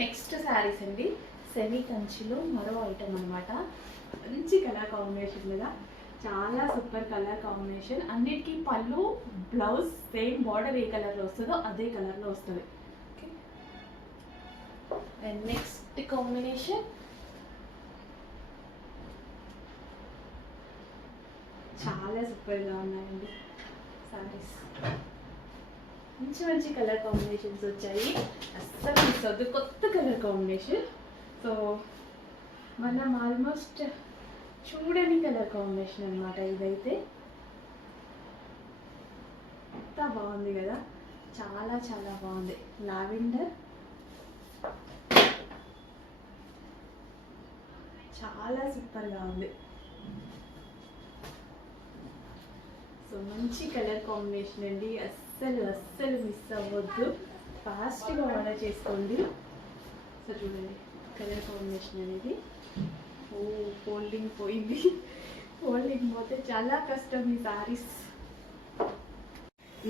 Next saris అండి, semi కంచిలో మరో ఐటమ్ అనమాట. మంచి కలర్ కాంబినేషన్ మీద చాలా సూపర్ కలర్ కాంబినేషన్. అన్నిటికీ పళ్ళు బ్లౌజ్ సేమ్ బార్డర్ ఏ కలర్లో వస్తుందో అదే కలర్లో వస్తుంది. ఓకే, అండ్ నెక్స్ట్ కాంబినేషన్ చాలా సూపర్గా ఉన్నాయండి శారీస్. మంచి మంచి కలర్ కాంబినేషన్స్ వచ్చాయి, అస్సలు మిస్ అవుతుంది. కొత్త కలర్ కాంబినేషన్. సో మనం ఆల్మోస్ట్ చూడని కలర్ కాంబినేషన్ అనమాట ఇదైతే. ఎంత బాగుంది కదా, చాలా చాలా బాగుంది. లావెండర్ చాలా సూపర్గా ఉంది. సో మంచి కలర్ కాంబినేషన్ అండి, అస్సలు అస్సలు మిస్ అవ్వద్దు. ఫాస్ట్గా ఆర్డర్ చేసుకోండి. సో చూడండి కలర్ కాంబినేషన్ అనేది. ఓ ఫోల్డింగ్ పోయింది, ఫోల్డింగ్ పోతే చాలా కష్టం ఈ సారీస్.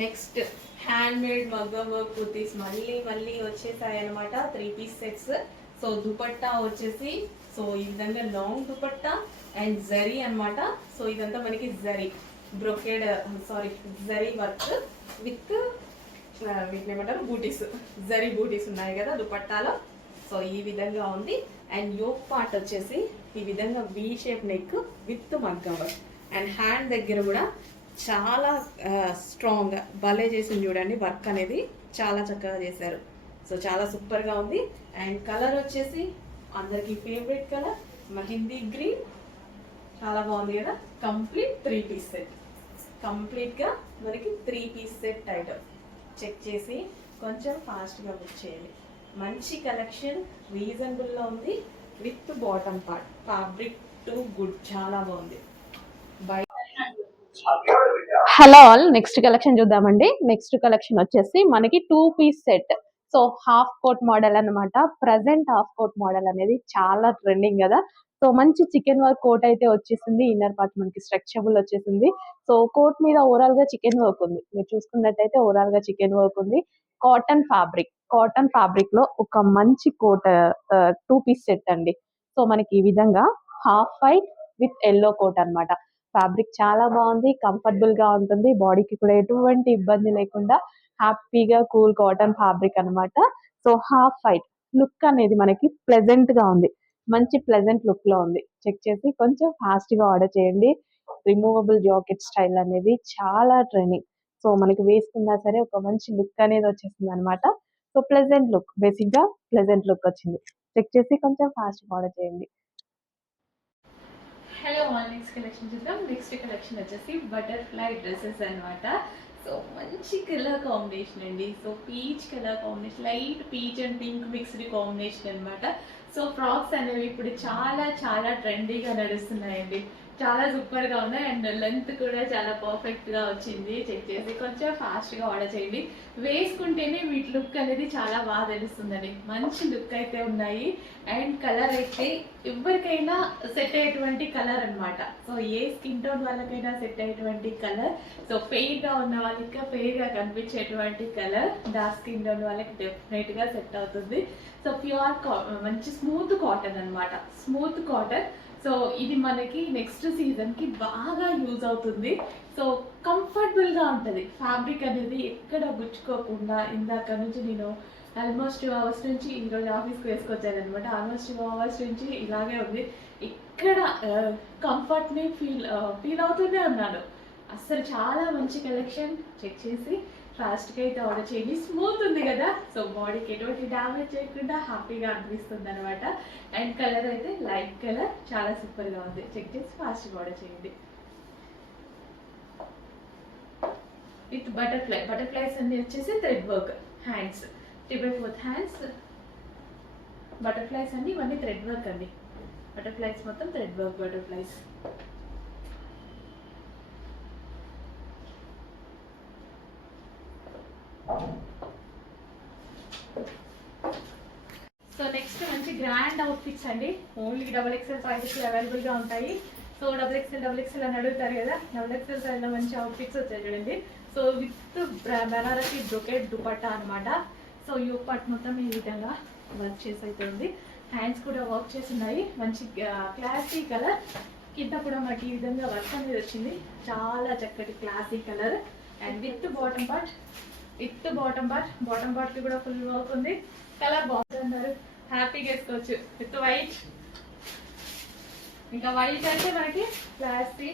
నెక్స్ట్ హ్యాండ్ మేడ్ మగ్గం వర్క్ కుర్తీస్ మళ్ళీ మళ్ళీ వచ్చేసాయి అనమాట. 3 పీస్ సెట్స్. సో దుపట్టా వచ్చేసి సో ఈ విధంగా లాంగ్ దుపట్టా అండ్ జరీ అనమాట. సో ఇదంతా మనకి zari brocade zari work with వీటిని ఏమంటారు బూటీస్, జరీ బూటీస్ ఉన్నాయి కదా దుపట్టాలో. సో ఈ విధంగా ఉంది. అండ్ యోక్ పార్ట్ వచ్చేసి ఈ విధంగా వి షేప్ నెక్ విత్ మగ్గం వర్క్. అండ్ హ్యాండ్ దగ్గర కూడా చాలా స్ట్రాంగ్ భలే చేసింది చూడండి. వర్క్ అనేది చాలా చక్కగా చేశారు. సో చాలా సూపర్గా ఉంది. అండ్ కలర్ వచ్చేసి అందరికీ ఫేవరెట్ కలర్ మెహందీ గ్రీన్. చాలా బాగుంది కదా. Complete 3 piece set. కంప్లీట్గా మనకి 3 పీస్ సెట్ ఐటమ్. చెక్ చేసి కొంచెం ఫాస్ట్గా బుక్ చేయండి. మంచి కలెక్షన్, రీజనబుల్లో ఉంది. With bottom part fabric too good, చాలా బాగుంది. Bye. Hello all, next collection చూద్దామండి. నెక్స్ట్ కలెక్షన్ వచ్చేసి మనకి 2 piece set. So half coat model అనమాట. ప్రజెంట్ హాఫ్ కోట్ మోడల్ అనేది చాలా ట్రెండింగ్ కదా. సో మంచి చికెన్ వర్క్ కోట్ అయితే వచ్చేసింది. ఇన్నర్ పార్ట్ మనకి స్ట్రెచబుల్ వచ్చేసింది. సో కోట్ మీద ఓవరాల్ గా చికెన్ వర్క్ ఉంది. మీరు చూసుకున్నట్టయితే ఓవరాల్ గా చికెన్ వర్క్ ఉంది. కాటన్ ఫ్యాబ్రిక్ లో ఒక మంచి కోట్ 2 పీస్ సెట్ అండి. సో మనకి ఈ విధంగా half white with yellow coat అన్నమాట. ఫ్యాబ్రిక్ చాలా బాగుంది, కంఫర్టబుల్ గా ఉంటుంది. బాడీకి కూడా ఎటువంటి ఇబ్బంది లేకుండా హ్యాపీగా కూల్ కాటన్ ఫ్యాబ్రిక్ అన్నమాట. సో హాఫ్ వైట్ లుక్ అనేది మనకి ప్లెజెంట్ గా ఉంది. మంచి ప్లెజెంట్ లుక్ లో ఉంది. చెక్ చేసి కొంచెం ఫాస్ట్ గా ఆర్డర్ చేయండి. రిమూవబుల్ జాకెట్ స్టైల్ అనేది చాలా ట్రెండింగ్. సో మనకి వేసుకున్నా సరే ఒక మంచి లుక్ అనేది వచ్చేస్తుంది అనమాట. సో ప్లెజెంట్ లుక్, బేసిక్ గా ప్లెజెంట్ లుక్ వచ్చింది. చెక్ చేసి కొంచెం ఫాస్ట్ గా ఆర్డర్ చేయండి. హలో ఆల్, నెక్స్ట్ కలెక్షన్ చూద్దాం. నెక్స్ట్ కలెక్షన్ వచ్చేసి బటర్ఫ్లై డ్రెస్సెస్ అనమాట. సో మంచి కలర్ కాంబినేషన్ అండి. So peach colour combination, light peach and pink mixed combination అనమాట. సో ఫ్రాక్స్ అనేవి ఇప్పుడు చాలా చాలా ట్రెండీగా నడుస్తున్నాయండి. చాలా సూపర్గా ఉన్నాయి. అండ్ లెంత్ కూడా చాలా పర్ఫెక్ట్గా వచ్చింది. చెక్ చేసి కొంచెం ఫాస్ట్గా ఆర్డర్ చేయండి. వేసుకుంటేనే వీటి లుక్ అనేది చాలా బాగా తెలుస్తుందండి. మంచి లుక్ అయితే ఉన్నాయి. అండ్ కలర్ అయితే ఎవరికైనా సెట్ అయ్యేటువంటి కలర్ అనమాట. సో ఏ స్కిన్ టోన్ వాళ్ళకైనా సెట్ అయ్యేటువంటి కలర్. సో ఫెయిర్గా ఉన్న వాళ్ళకి ఫెయిర్గా కనిపించేటువంటి కలర్, డార్క్ స్కిన్ టోన్ వాళ్ళకి డెఫినెట్గా సెట్ అవుతుంది. సో ప్యూర్ మంచి స్మూత్ కాటన్ అనమాట. Smooth cotton. సో ఇది మనకి నెక్స్ట్ సీజన్కి బాగా యూజ్ అవుతుంది. సో కంఫర్టబుల్గా ఉంటుంది. ఫ్యాబ్రిక్ అనేది ఎక్కడ గుచ్చుకోకుండా, ఇందాక నుంచి నేను ఆల్మోస్ట్ 2 అవర్స్ నుంచి ఈరోజు ఆఫీస్కి వేసుకొచ్చాను అనమాట. ఆల్మోస్ట్ 2 అవర్స్ నుంచి ఇలాగే ఉంది. ఇక్కడ కంఫర్ట్ని ఫీల్ అవుతూనే ఉన్నాను. అస్సలు చాలా మంచి కలెక్షన్. చెక్ చేసి ఫాస్ట్గా అయితే ఆర్డర్ చేయండి. స్మూత్ ఉంది కదా, సో బాడీకి ఎటువంటి డ్యామేజ్ చేయకుండా హ్యాపీగా అనిపిస్తుంది అనమాట. అండ్ కలర్ అయితే లైట్ కలర్, చాలా సూపర్గా ఉంది. చెక్ చేసి ఫాస్ట్గా ఆర్డర్ చేయండి. విత్ బటర్ఫ్లైస్ అన్ని వచ్చేసి thread work hands, 3/4 hands butterflies అన్ని ఇవన్నీ థ్రెడ్ వర్క్ అండి. బటర్ఫ్లైస్ మొత్తం thread work butterflies. So next మంచి గ్రాండ్ అవుట్ఫిట్స్ అండి. ఓన్లీ XXL సైజెస్ అవైలబుల్గా ఉంటాయి. సో XXL అని అడుగుతారు కదా, XXL సైజ్లో మంచి అవుట్ఫిట్స్ వచ్చాయి చూడండి. So with Banarasi brocade dupatta అనమాట. సో యూక్ పార్ట్ మొత్తం ఈ విధంగా వర్క్ చేసి అయితే ఉంది. హ్యాండ్స్ కూడా వర్క్ చేసి ఉన్నాయి. మంచి క్లాసీ కలర్. కింద కూడా మనకి ఈ విధంగా వర్క్ అనేది వచ్చింది. చాలా చక్కటి classy colour and with bottom part. Bottom part కి కూడా ఫుల్ వర్క్ ఉంది. కలర్ బాగుంటున్నారు, హ్యాపీగా వేసుకోవచ్చు విత్ వైట్. ఇంకా వైట్ అయితే మనకి క్లాసీ.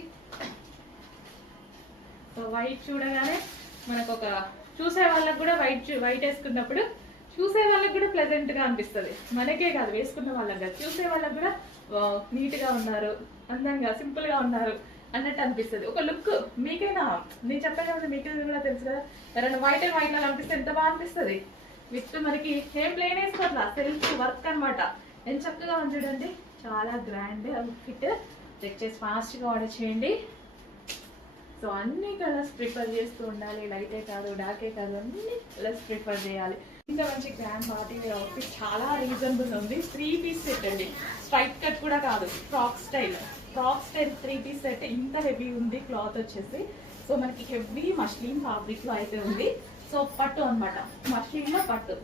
సో వైట్ చూడగానే మనకు ఒక చూసే వాళ్ళకి కూడా వైట్ వేసుకున్నప్పుడు చూసే వాళ్ళకి కూడా ప్లెజెంట్ గా అనిపిస్తుంది. మనకే కాదు, వేసుకున్న వాళ్ళకి కాదు, చూసే వాళ్ళకి కూడా నీట్ గా ఉన్నారు, అందంగా సింపుల్ గా ఉన్నారు అన్నట్టు అనిపిస్తుంది. ఒక లుక్ మీకైనా నేను చెప్పాను కదా, మీకైనా కూడా తెలుసు కదా, ఎవరైనా వైట్ అండ్ వైట్ లాగా అనిపిస్తే ఎంత బాగా అనిపిస్తుంది. విత్ మనకి ఏం ప్లేన్ వేసుకోవట్లా, సెల్ఫ్ వర్క్ అనమాట. ఎంత చక్కగా ఉంది చూడండి, చాలా గ్రాండ్ అవుట్ఫిట్. చెక్ చేసి ఫాస్ట్గా ఆర్డర్ చేయండి. సో అన్ని కలర్స్ ప్రిఫర్ చేస్తూ ఉండాలి, లైటే కాదు డార్కే కాదు, అన్ని కలర్స్ ప్రిఫర్ చేయాలి. ఇంకా మంచి గ్రాండ్ పార్టీ వేర్ అవుట్ఫిట్ చాలా రీజనబుల్ ఉంది. 3 పీస్ సెట్ అండి, స్ట్రైట్ కట్ కూడా కాదు, ఫ్రాక్ స్టైల్ 3 పీస్ సెట్. ఇంత హెవీ ఉంది క్లాత్ వచ్చేసి. సో మనకి హెవీ మష్లిన్ ఫ్యాబ్రిక్ లో అయితే ఉంది. సో పట్టు అనమాట, మష్లిన్ లో పట్టు.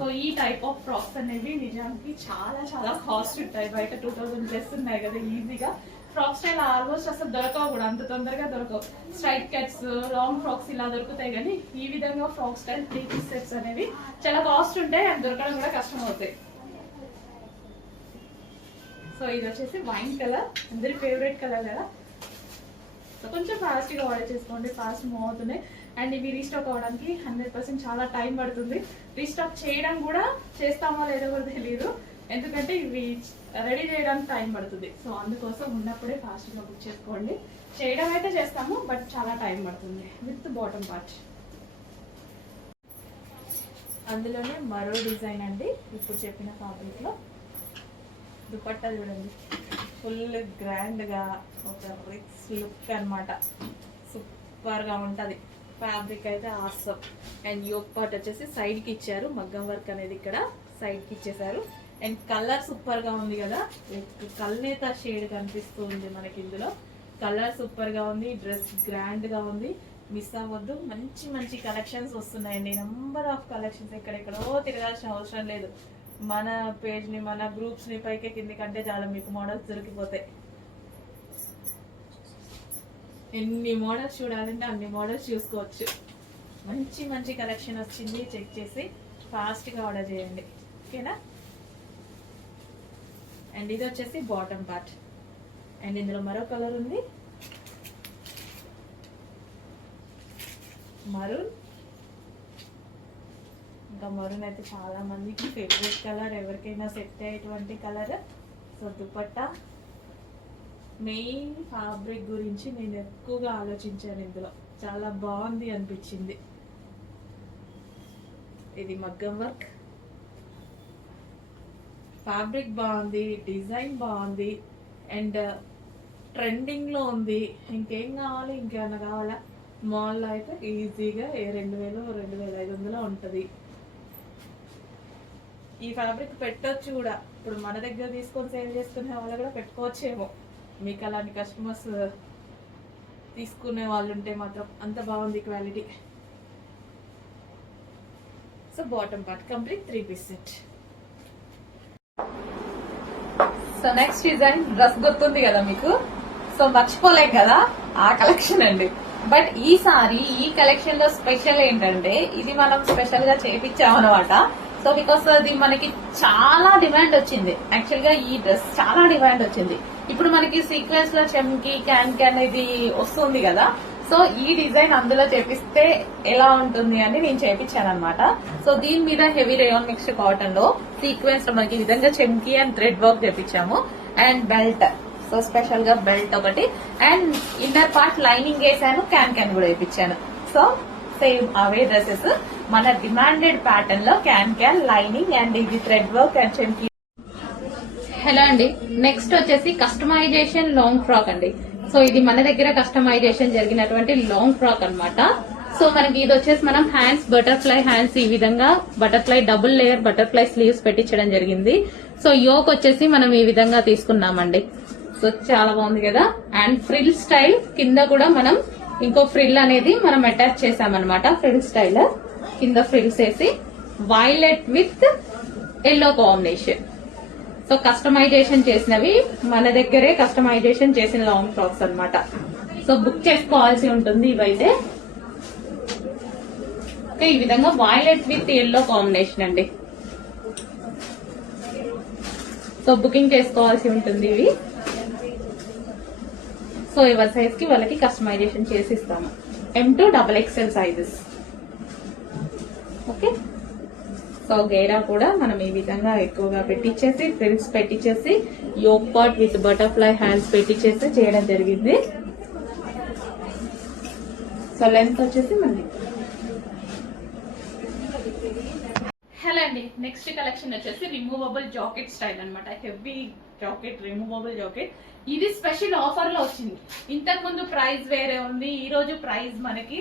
సో ఈ టైప్ ఆఫ్ ఫ్రాక్స్ అనేవి నిజానికి చాలా చాలా కాస్ట్ ఉంటాయి. బయట 2000 ప్లస్ ఉన్నాయి కదా ఈజీగా. ఫ్రాక్ స్టైల్ ఆల్మోస్ట్ అసలు దొరకవు కూడా, అంత తొందరగా దొరకవు. స్ట్రైట్ కట్స్, లాంగ్ ఫ్రాక్స్ ఇలా దొరుకుతాయి, కానీ ఈ విధంగా ఫ్రాక్ స్టైల్ 3 పీస్ సెట్స్ అనేవి చాలా కాస్ట్ ఉంటాయి అండ్ దొరకడం కూడా కష్టం అవుతాయి. సో ఇది వచ్చేసి వైన్ కలర్, అందరి ఫేవరెట్ కలర్ కదా. సో కొంచెం ఫాస్ట్గా ఆర్డర్ చేసుకోండి, ఫాస్ట్ మూవ్ అవుతున్నాయి. అండ్ ఇవి రీస్టాక్ అవడానికి 100% చాలా టైం పడుతుంది. రీస్టాక్ చేయడం కూడా చేస్తామో లేదో కూడా తెలియదు, ఎందుకంటే ఇవి రెడీ చేయడానికి టైం పడుతుంది. సో అందుకోసం ఉన్నప్పుడే ఫాస్ట్గా బుక్ చేసుకోండి. చేయడం అయితే చేస్తాము, బట్ చాలా టైం పడుతుంది. విత్ బాటమ్ పార్ట్, అందులోనే మరో డిజైన్ అండి. ఇప్పుడు చెప్పిన ఫ్యాబ్రిక్ లో దుపట్టా చూడండి, ఫుల్ గ్రాండ్ గా ఒక రిచ్ లుక్ అనమాట. సూపర్ గా ఉంటది ఫ్యాబ్రిక్ అయితే, ఆసమ్. అండ్ యోక్ పార్ట్ వచ్చేసి సైడ్ కి ఇచ్చారు, మగ్గం వర్క్ అనేది ఇక్కడ సైడ్ కి ఇచ్చేసారు. అండ్ కలర్ సూపర్ గా ఉంది కదా, కల్నేత షేడ్ కనిపిస్తూ ఉంది మనకి ఇందులో. కలర్ సూపర్ గా ఉంది, డ్రెస్ గ్రాండ్ గా ఉంది. మిస్ అవ్వద్దు, మంచి మంచి కలెక్షన్స్ వస్తున్నాయండి. నంబర్ ఆఫ్ కలెక్షన్స్, ఎక్కడెక్కడో తిరగాల్సిన అవసరం లేదు. మన పేజ్ ని, మన గ్రూప్స్ ని పైకి కింది కంటే చాలా మీకు మోడల్స్ దొరికిపోతాయి. ఎన్ని మోడల్స్ చూడాలంటే అన్ని మోడల్స్ చూసుకోవచ్చు. మంచి మంచి కలెక్షన్ వచ్చింది, చెక్ చేసి ఫాస్ట్గా ఆర్డర్ చేయండి, ఓకేనా. అండ్ ఇది వచ్చేసి బాటమ్ పార్ట్. అండ్ ఇందులో మరో కలర్ ఉంది, మరూన్. ఇంకా మరూన్ అయితే చాలా మందికి ఫేవరెట్ కలర్, ఎవరికైనా సెట్ అయ్యేటువంటి colour. So dupatta, main fabric గురించి నేను ఎక్కువగా ఆలోచించాను, ఇందులో చాలా బాగుంది అనిపించింది. ఇది మగ్గం వర్క్, ఫ్యాబ్రిక్ బాగుంది, డిజైన్ బాగుంది, అండ్ ట్రెండింగ్ లో ఉంది. ఇంకేం కావాలి, ఇంకేమన్నా కావాలా? మాల్లో అయితే ఈజీగా 2000 2500 ఉంటుంది. ఈ ఫ్యాబ్రిక్ పెట్టొచ్చు కూడా, ఇప్పుడు మన దగ్గర తీసుకొని సేల్ చేసుకునే వాళ్ళు కూడా పెట్టుకోవచ్చేమో. మీకు అలాంటి కస్టమర్స్ తీసుకునే వాళ్ళు ఉంటే మాత్రం అంత బాగుంది quality. So bottom part complete 3 piece set. So next design dress గుర్తుంది కదా మీకు, సో మర్చిపోలేం కదా, ఆ కలెక్షన్ అండి. బట్ ఈసారి ఈ కలెక్షన్ లో స్పెషల్ ఏంటంటే, ఇది మనం స్పెషల్ గా చేపించామన్నమాట. సో బికాస్ అది మనకి చాలా డిమాండ్ వచ్చింది. యాక్చువల్ గా ఈ డ్రెస్ చాలా డిమాండ్ వచ్చింది. ఇప్పుడు మనకి సీక్వెన్స్ లో చెమ్కి క్యాన్ ఇది వస్తుంది కదా, సో ఈ డిజైన్ అందులో చేపిస్తే ఎలా ఉంటుంది అని నేను చేపించాను అనమాట. సో దీని మీద హెవీ రేయాన్ మిక్స్డ్ కాటన్ లో సీక్వెన్స్ లో మనకి ఈ విధంగా చెమ్కి అండ్ థ్రెడ్ వర్క్ చేపించాము. అండ్ బెల్ట్, సో స్పెషల్ గా బెల్ట్ ఒకటి, అండ్ ఇన్నర్ పార్ట్ లైనింగ్ వేసాను, క్యాన్ కూడా వేయించాను. సో సేమ్ అవే డ్రెస్సెస్ మన డిమాండెడ్ ప్యాటర్న్ లో క్యాన్ లైనింగ్ అండ్ ఇది థ్రెడ్ వర్క్ అండ్ చెమ్కి. హలో అండి, నెక్స్ట్ వచ్చేసి కస్టమైజేషన్ లాంగ్ ఫ్రాక్ అండి. సో ఇది మన దగ్గర కస్టమైజేషన్ జరిగినటువంటి లాంగ్ ఫ్రాక్ అన్నమాట. సో మనకి ఇది వచ్చేసి మనం హ్యాండ్స్, బటర్ఫ్లై హ్యాండ్స్, ఈ విధంగా butterfly double layer butterfly sleeves పెట్టించడం జరిగింది. సో యోక్ వచ్చేసి మనం ఈ విధంగా తీసుకున్నామండి. సో చాలా బాగుంది కదా. అండ్ ఫ్రిల్ స్టైల్ కింద కూడా మనం ఇంకో ఫ్రిల్ అనేది మనం అటాచ్ చేసామన్నమాట. ఫ్రిల్ స్టైల్ కింద ఫ్రిల్స్ వేసి violet with yellow combination. So customization చేసినవి మన దగ్గరే కస్టమైజేషన్ చేసిన లాంగ్ ఫ్రాక్స్ అన్నమాట. సో బుక్ చేసుకోవాల్సి ఉంటుంది ఇవైతే. ఓకే, ఈ విధంగా వైలెట్ విత్ ఎల్లో కాంబినేషన్ అండి. సో బుకింగ్ చేసుకోవాల్సి ఉంటుంది ఇవి. సో ఎవరి సైజ్ కి వాళ్ళకి కస్టమైజేషన్ చేసి ఇస్తాము. M2 XXL sizes. Okay, so గేరా కూడా మనం ఈ విధంగా ఎక్కువగా పెట్టించేసి ఫ్రిల్స్ పెట్టించేసి yoke part with butterfly hands పెట్టించేసి చేయడం జరిగింది. సో లెంత్ వచ్చేసి మనకి. హలో అండి, నెక్స్ట్ కలెక్షన్ వచ్చేసి రిమూవబుల్ జాకెట్ స్టైల్ అన్నమాట. Heavy jacket, removable jacket. ఇది స్పెషల్ ఆఫర్ లో వచ్చింది. ఇంతకు ముందు ప్రైస్ వేరే ఉంది, ఈ రోజు ప్రైస్ మనకి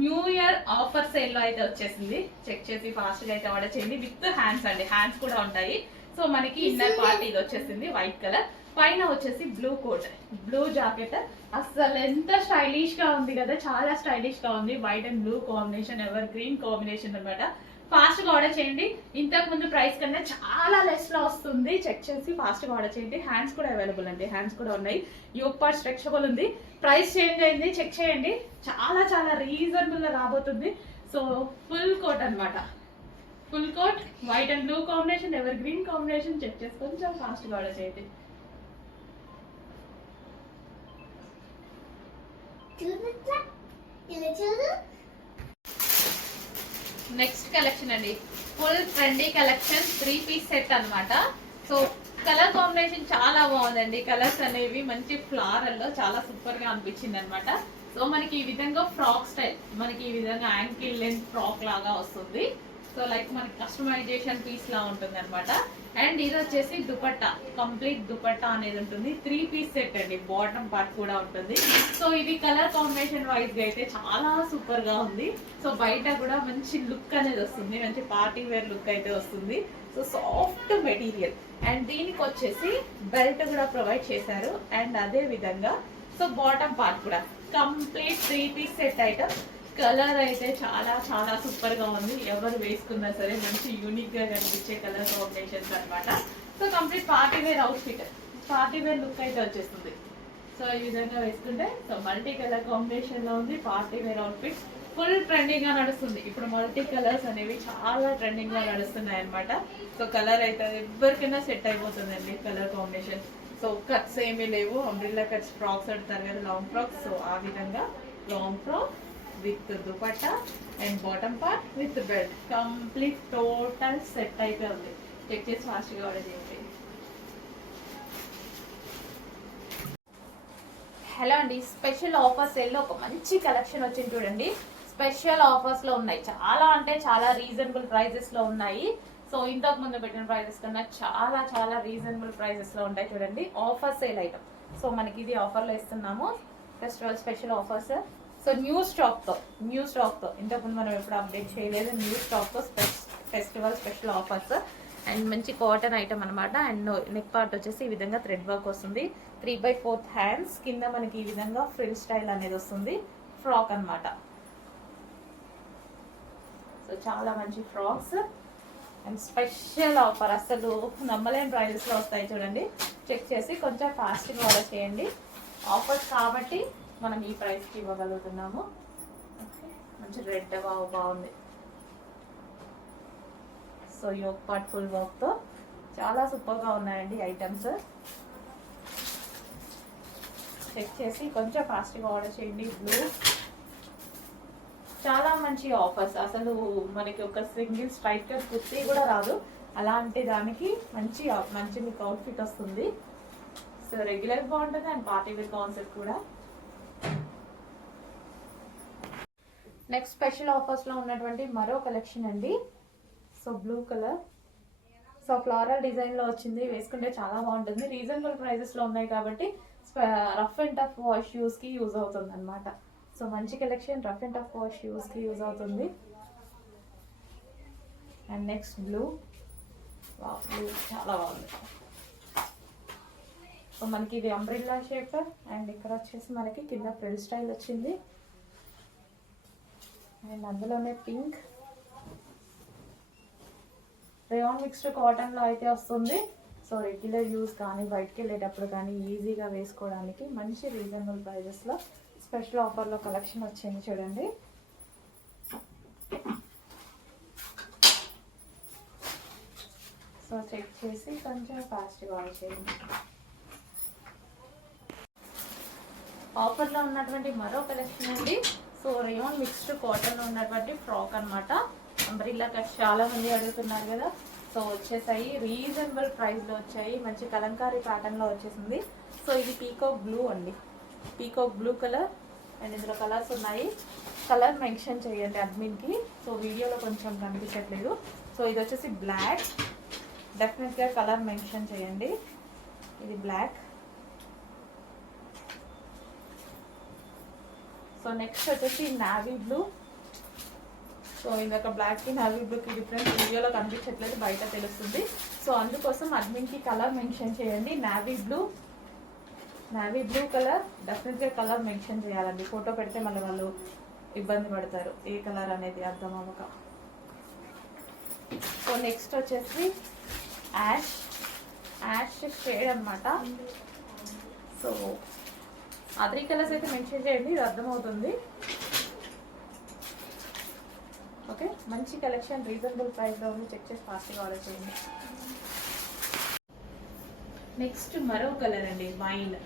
న్యూ ఇయర్ ఆఫర్ సేల్ లో అయితే వచ్చేసింది. చెక్ చేసి ఫాస్ట్ గా అయితే ఆర్డర్ చేయండి. విత్ హ్యాండ్స్ అండి, హ్యాండ్స్ కూడా ఉంటాయి. సో మనకి ఇన్నర్ పార్ట్ ఇది వచ్చేసింది వైట్ కలర్, పైన వచ్చేసి బ్లూ కోట్, బ్లూ జాకెట్. అసలు ఎంత స్టైలిష్ గా ఉంది కదా, చాలా స్టైలిష్ గా ఉంది. White and blue combination, evergreen combination అన్నమాట. ఫాస్ట్ గా ఆర్డర్ చేయండి. ఇంతకు ముందు ప్రైస్ కన్నా చాలా లెస్ లో వస్తుంది. చెక్ చేసి ఫాస్ట్ గా ఆర్డర్ చేయండి. హ్యాండ్స్ కూడా అవైలబుల్ అండి, హ్యాండ్స్ కూడా ఉన్నాయి. యోక్ పార్ట్ స్ట్రెచబుల్ ఉంది. ప్రైస్ చేంజ్ అయింది, చెక్ చేయండి. చాలా చాలా రీజనబుల్ గా రాబోతుంది. సో ఫుల్ కోట్ అన్నమాట, full coat white and blue combination, evergreen combination. Check చేసి కొంచెం ఫాస్ట్ గా ఆర్డర్ చేయండి. నెక్స్ట్ కలెక్షన్ అండి, full trendy collection, 3 piece set అన్నమాట. సో కలర్ కాంబినేషన్ చాలా బాగుందండి. కలర్స్ అనేవి మంచి ఫ్లారల్ లో చాలా సూపర్ గా అనిపించింది అనమాట. సో మనకి ఈ విధంగా ఫ్రాక్ స్టైల్, మనకి ఈ విధంగా యాంకిల్ లెంత్ ఫ్రాక్ లాగా వస్తుంది. సో లైక్ మనకి కస్టమైజేషన్ పీస్ లా ఉంటుంది అనమాట. అండ్ ఇది వచ్చేసి దుపట్టా, కంప్లీట్ దుపట్టా అనేది ఉంటుంది. 3 పీస్ సెట్ అండి, బాటమ్ పార్ట్ కూడా ఉంటుంది. సో ఇది కలర్ కాంబినేషన్ వైజ్ గా అయితే చాలా సూపర్ గా ఉంది. సో బయట కూడా మంచి లుక్ అనేది వస్తుంది, మంచి పార్టీ వేర్ లుక్ అయితే వస్తుంది. So soft material. అండ్ దీనికి వచ్చేసి బెల్ట్ కూడా ప్రొవైడ్ చేశారు. అండ్ అదే విధంగా సో బాటమ్ పార్ట్ కూడా complete 3 piece set item. Colour అయితే చాలా చాలా సూపర్ గా ఉంది. ఎవరు వేసుకున్నా సరే మంచి యూనిక్ గా కనిపించే కలర్ కాంబినేషన్స్ అన్నమాట. So complete party wear outfit, party wear look అయితే వచ్చేస్తుంది. సో ఈ విధంగా వేసుకుంటే సో మల్టీ కలర్ కాంబినేషన్ లో ఉంది. Party wear outfit full trending గా నడుస్తుంది. ఇప్పుడు మల్టీ కలర్స్ అనేవి చాలా ట్రెండింగ్ గా నడుస్తున్నాయి అనమాట. సో కలర్ అయితే ఎవరికైనా సెట్ అయిపోతుందండి కలర్ కాంబినేషన్. సో కట్స్ ఏమీ లేవు, అంబ్రిల్లా కట్స్ ఫ్రాక్స్ అంటారు కదా, లాంగ్ ఫ్రాక్స్. సో ఆ విధంగా long frock with dupatta and bottom part with belt, complete total set అయితే ఉంది. చెక్ చేసి ఫాస్ట్ గా ఆర్డర్ చేయండి. హలో అండి, స్పెషల్ ఆఫర్ సేల్ లో ఒక మంచి కలెక్షన్ వచ్చింది చూడండి. స్పెషల్ ఆఫర్స్ లో ఉన్నాయి, చాలా అంటే చాలా రీజనబుల్ ప్రైజెస్ లో ఉన్నాయి. సో ఇంతకు ముందు పెట్టిన ప్రైజెస్ కన్నా చాలా చాలా రీజనబుల్ ప్రైజెస్ లో ఉంటాయి చూడండి. Offer sale item. సో మనకి ఇది ఆఫర్ లో ఇస్తున్నాము, festival special offers. So new stock తో ఇంతకుముందు మనం ఎప్పుడు అప్డేట్ చేయలేదు. న్యూ స్టాక్ తో ఫెస్టివల్ స్పెషల్ ఆఫర్స్. అండ్ మంచి కాటన్ ఐటమ్ అనమాట. అండ్ నెక్ పార్ట్ వచ్చేసి ఈ విధంగా థ్రెడ్ వర్క్ వస్తుంది. 3/4 హ్యాండ్స్, కింద మనకి ఈ విధంగా ఫ్రిల్ స్టైల్ అనేది వస్తుంది. ఫ్రాక్ అన్నమాట. సో చాలా మంచి ఫ్రాక్స్ అండ్ స్పెషల్ ఆఫర్, అసలు నమ్మలేని ప్రైజెస్ లో వస్తాయి చూడండి. చెక్ చేసి కొంచెం ఫాస్ట్గా ఆర్డర్ చేయండి. ఆఫర్స్ కాబట్టి మనం ఈ ప్రైస్కి ఇవ్వగలుగుతున్నాము. మంచి రెడ్ బాగుంది. సో యోక్ పార్ట్ ఫుల్ వర్క్తో చాలా సూపర్గా ఉన్నాయండి ఐటమ్స్. చెక్ చేసి కొంచెం ఫాస్ట్గా ఆర్డర్ చేయండి. బ్లూ చాలా మంచి ఆఫర్స్, అసలు మనకి ఒక సింగిల్ స్ట్రైట్ కట్ కుర్తీ కూడా రాదు, అలాంటి దానికి మంచి మంచి మీకు అవుట్ఫిట్ వస్తుంది. సో రెగ్యులర్ బాగుంటుంది అండ్ పార్టీ వేర్ కాన్సెప్ట్ కూడా. నెక్స్ట్ స్పెషల్ ఆఫర్స్ లో ఉన్నటువంటి మరో కలెక్షన్ అండి. So blue colour, so floral design లో వచ్చింది. వేసుకుంటే చాలా బాగుంటుంది. రీజనబుల్ ప్రైజెస్ లో ఉన్నాయి కాబట్టి rough and tough wash use కి యూజ్ అవుతుంది అనమాట. సో మంచి collection, rough and tough wash use కి యూజ్ అవుతుంది. అండ్ నెక్స్ట్ బ్లూ చాలా బాగుంది. సో మనకి ఇది అంబ్రిల్లా షేప్ అండ్ ఇక్కడ వచ్చేసి మనకి కింద ఫ్రిల్ స్టైల్ వచ్చింది. అండ్ అందులోనే పింక్ రేయాన్ మిక్స్డ్ కాటన్లో అయితే వస్తుంది. సో రెగ్యులర్ యూస్ కానీ బయటకు వెళ్ళేటప్పుడు కానీ ఈజీగా వేసుకోవడానికి మంచి రీజనబుల్ ప్రైజెస్లో స్పెషల్ ఆఫర్లో కలెక్షన్ వచ్చింది చూడండి. సో చెక్ చేసి కొంచెం ఫాస్ట్గా ఆర్డర్ చేయండి. ఆఫర్లో ఉన్నటువంటి మరో కలెక్షన్ అండి. సో రేయాన్ మిక్స్డ్ కాటన్లో ఉన్నటువంటి ఫ్రాక్ అనమాట. అంబ్రిల్లా కట్ చాలా మంది అడుగుతున్నారు కదా. సో వచ్చేసాయి, రీజనబుల్ ప్రైస్లో వచ్చాయి. మంచి కలంకారీ ప్యాటర్న్లో వచ్చేసింది. సో ఇది పీకాక్ బ్లూ అండి, పీకాక్ బ్లూ కలర్. అండ్ ఇందులో కలర్స్ ఉన్నాయి. కలర్ మెన్షన్ చేయండి అడ్మిన్కి. సో వీడియోలో కొంచెం కనిపించట్లేదు. సో ఇది వచ్చేసి బ్లాక్, డెఫినెట్గా కలర్ మెన్షన్ చేయండి. ఇది బ్లాక్. సో నెక్స్ట్ వచ్చేసి నావీ బ్లూ. సో ఇంకొక బ్లాక్కి నావీ బ్లూకి డిఫరెన్స్ వీడియోలో కనిపించట్లేదు, బయట తెలుస్తుంది. సో అందుకోసం అడ్మిన్కి కలర్ మెన్షన్ చేయండి. Navy blue, navy blue colour. డెఫినెట్గా కలర్ మెన్షన్ చేయాలండి, ఫోటో పెడితే మళ్ళీ వాళ్ళు ఇబ్బంది పడతారు ఏ కలర్ అనేది అర్థం అవ్వక. సో నెక్స్ట్ వచ్చేసి యాష్, యాష్ షేడ్ అనమాట. సో ఆ 3 కలర్స్ అయితే మెన్షన్ చేయండి, ఇది అర్థమవుతుంది. ఓకే, మంచి కలెక్షన్ రీజనబుల్ ప్రైస్లో ఉంది. చెక్ చేసి ఫాస్ట్గా ఆర్డర్ చేయండి. నెక్స్ట్ మరో కలర్ అండి, వైన్.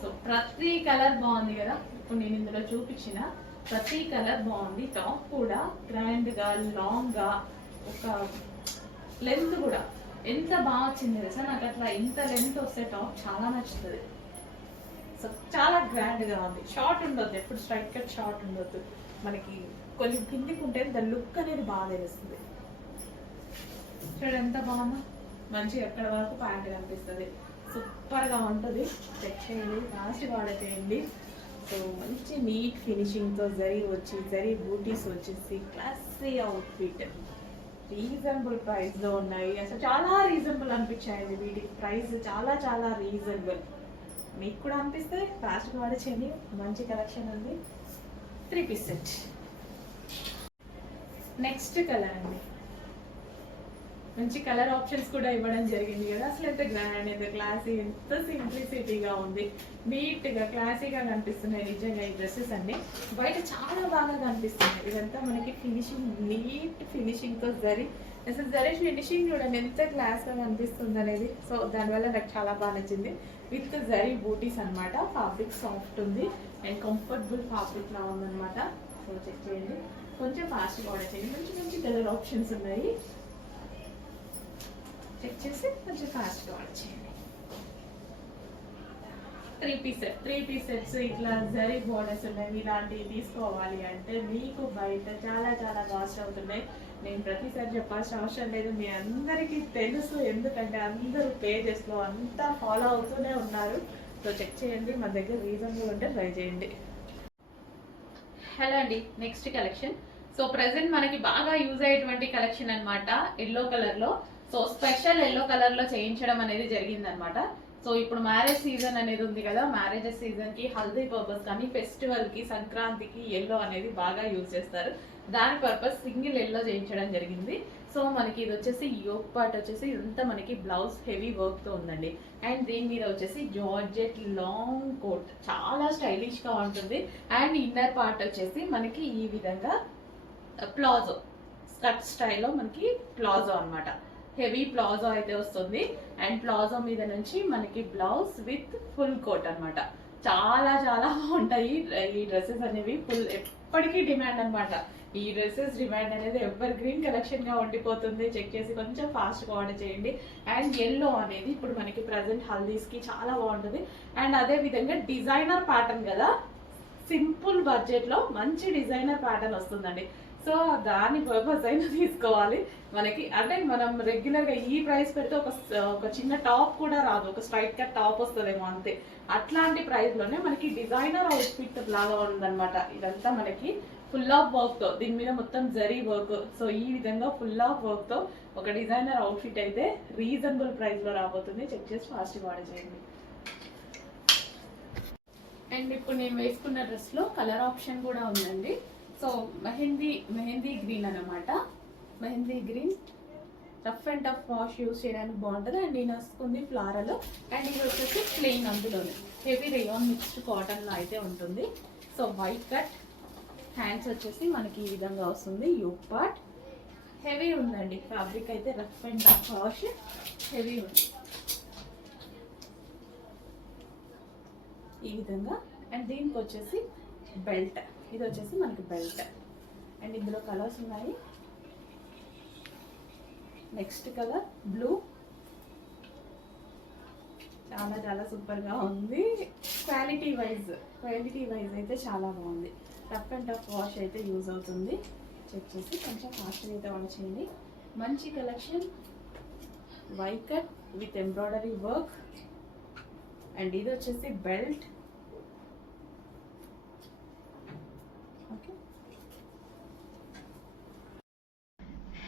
సో ప్రతి కలర్ బాగుంది కదా, ఇప్పుడు నేను ఇందులో చూపించిన ప్రతి కలర్ బాగుంది. టాప్ కూడా గ్రాండ్గా లాంగ్గా, ఒక లెంత్ కూడా ఎంత బాగా వచ్చింది తెలుసా నాకు. అట్లా ఇంత లెంత్ వస్తే టాప్ చాలా నచ్చుతుంది. సో చాలా గ్రాండ్గా ఉంది. షార్ట్ ఉండొద్దు, ఎప్పుడు స్ట్రైట్ కట్ షార్ట్ ఉండొద్దు. మనకి కొంచెం కిందికి ఉంటే దాని లుక్ అనేది బాగా తెలుస్తుంది. చూడండి ఎంత బాగుందో, మంచిగా ఎక్కడ వరకు ప్యాంట్ కనిపిస్తుంది. సూపర్గా ఉంటుంది. చెక్ చేయండి, ఫాస్ట్గా ఆర్డర్ చేయండి. సో మంచి నీట్ ఫినిషింగ్తో జరీ వచ్చి, జరీ బూటీస్ వచ్చేసి క్లాసీ అవుట్ఫిట్. రీజనబుల్ ప్రైస్లో ఉన్నాయి. అసలు చాలా రీజనబుల్ అనిపించాయి వీటికి. ప్రైస్ చాలా చాలా రీజనబుల్. మీకు కూడా అనిపిస్తే ఫాస్ట్గా ఆర్డర్ చేయండి. మంచి కలెక్షన్ ఉంది. 3 పీస్ సెట్. నెక్స్ట్ కలర్ అండి, మంచి కలర్ ఆప్షన్స్ కూడా ఇవ్వడం జరిగింది కదా. అసలు ఎంత గ్రాండ్, ఎంత క్లాసీ, ఎంత సింప్లిసిటీగా ఉంది. నీట్గా క్లాసీగా కనిపిస్తున్నాయి నిజంగా ఈ డ్రెస్సెస్ అన్ని. బయట చాలా బాగా కనిపిస్తుంది. ఇదంతా మనకి ఫినిషింగ్, నీట్ ఫినిషింగ్తో జరీ, అసలు జరీ ఫినిషింగ్ చూడండి ఎంత క్లాస్గా కనిపిస్తుంది అనేది. సో దానివల్ల నాకు చాలా బాగా నచ్చింది. విత్ జరీ బూటీస్ అనమాట. ఫ్యాబ్రిక్ సాఫ్ట్ ఉంది అండ్ కంఫర్టబుల్ ఫ్యాబ్రిక్ లా ఉందన్నమాట. సో చెక్ చేయండి, కొంచెం ఫాస్ట్గా ఆర్డర్ చేయండి. మంచి మంచి కలర్ ఆప్షన్స్ ఉన్నాయి. చెక్ చేసి కొంచెం ఫాస్ట్గా ఆర్డర్ చేయండి. 3 పీస్ సెట్, 3 పీస్ సెట్స్ ఇట్లా జరీ బోర్డర్స్ ఉన్నాయి. ఇలాంటివి తీసుకోవాలి అంటే మీకు బయట చాలా చాలా కాస్ట్ అవుతున్నాయి. నేను ప్రతిసారి చెప్పాల్సిన అవసరం లేదు, మీ అందరికీ తెలుసు. ఎందుకంటే అందరూ పేజెస్లో అంతా ఫాలో అవుతూనే ఉన్నారు. సో చెక్ చేయండి, మన దగ్గర రీజనబుల్ ఉంటే ట్రై చేయండి. హలో అండి, నెక్స్ట్ కలెక్షన్. సో ప్రెసెంట్ మనకి బాగా యూజ్ అయ్యేటువంటి కలెక్షన్ అనమాట, ఎల్లో కలర్లో. సో స్పెషల్ ఎల్లో కలర్లో చేయించడం అనేది జరిగిందనమాట. సో ఇప్పుడు మ్యారేజ్ సీజన్ అనేది ఉంది కదా, మ్యారేజెస్ సీజన్కి, హల్దీ పర్పస్ కానీ, ఫెస్టివల్కి, సంక్రాంతికి ఎల్లో అనేది బాగా యూజ్ చేస్తారు. దాని పర్పస్ సింగిల్ ఎల్లో చేయించడం జరిగింది. సో మనకి ఇది వచ్చేసి యోక్ పార్ట్ వచ్చేసి ఇదంతా మనకి బ్లౌజ్ హెవీ వర్క్తో ఉందండి. అండ్ దీని మీద వచ్చేసి జార్జెట్ లాంగ్ కోట్, చాలా స్టైలిష్గా ఉంటుంది. అండ్ ఇన్నర్ పార్ట్ వచ్చేసి మనకి ఈ విధంగా ప్లాజో, స్కర్ట్ స్టైల్లో మనకి ప్లాజో అనమాట. హెవీ ప్లాజో అయితే వస్తుంది. అండ్ ప్లాజో మీద నుంచి మనకి బ్లౌజ్ విత్ ఫుల్ కోట్ అనమాట. చాలా చాలా బాగుంటాయి ఈ డ్రెస్సెస్ అనేవి. ఫుల్ ఎప్పటికీ డిమాండ్ అనమాట. ఈ డ్రెస్సెస్ డిమాండ్ అనేది ఎవర్ గ్రీన్ కలెక్షన్గా ఉండిపోతుంది. చెక్ చేసి కొంచెం ఫాస్ట్గా ఆర్డర్ చేయండి. అండ్ ఎల్లో అనేది ఇప్పుడు మనకి ప్రజెంట్ హల్దీస్కి చాలా బాగుంటుంది. అండ్ అదే విధంగా డిజైనర్ ప్యాటర్న్ కదా, సింపుల్ బడ్జెట్లో మంచి డిజైనర్ ప్యాటర్న్ వస్తుందండి. సో దాని పర్పస్ అయినా తీసుకోవాలి మనకి. అంటే మనం రెగ్యులర్గా ఈ ప్రైస్ పెడితే ఒక చిన్న టాప్ కూడా రాదు, ఒక స్ట్రైట్ కట్ టాప్ వస్తుందేమో అంతే. అట్లాంటి ప్రైస్లోనే మనకి డిజైనర్ అవుట్ఫిట్ లాగా ఉందన్నమాట. ఇదంతా మనకి ఫుల్ ఆఫ్ వర్క్తో, దీని మీద మొత్తం జరీ వర్క్. సో ఈ విధంగా ఫుల్ ఆఫ్ వర్క్తో ఒక డిజైనర్ అవుట్ఫిట్ అయితే రీజనబుల్ ప్రైస్లో రాబోతుంది. చెక్ చేసి ఫాస్ట్గా ఆర్డర్ చేయండి. అండ్ ఇప్పుడు నేను వేసుకున్న డ్రెస్లో కలర్ ఆప్షన్ కూడా ఉందండి. సో మెహందీ గ్రీన్ అన్నమాట. Mehndi green rough and tough wash use చేయడానికి బాగుంటుంది. అండ్ నేను వస్తుంది ఫ్లారల్, అండ్ ఇది వచ్చేసి ప్లెయిన్, అందులోనే హెవీ రేయాన్ మిక్స్డ్ కాటన్లో అయితే ఉంటుంది. సో వైట్ కట్, హ్యాండ్స్ వచ్చేసి మనకి ఈ విధంగా వస్తుంది. యోక్ పార్ట్ హెవీ ఉందండి, ఫ్యాబ్రిక్ అయితే rough and tough wash heavy ఉంది ఈ విధంగా. అండ్ దీనికి వచ్చేసి బెల్ట్, ఇది వచ్చేసి మనకి బెల్ట్. అండ్ ఇందులో కలర్స్ ఉన్నాయి. నెక్స్ట్ కలర్ బ్లూ, చాలా చాలా సూపర్గా ఉంది. క్వాలిటీ వైజ్ అయితే చాలా బాగుంది. రఫ్ అండ్ టఫ్ వాష్ అయితే యూజ్ అవుతుంది. చెక్ చేసి కొంచెం ఫాస్ట్గా అయితే వాష్ చేయండి. మంచి collection, white cut with embroidery work. And ఇది వచ్చేసి బెల్ట్. ఓకే,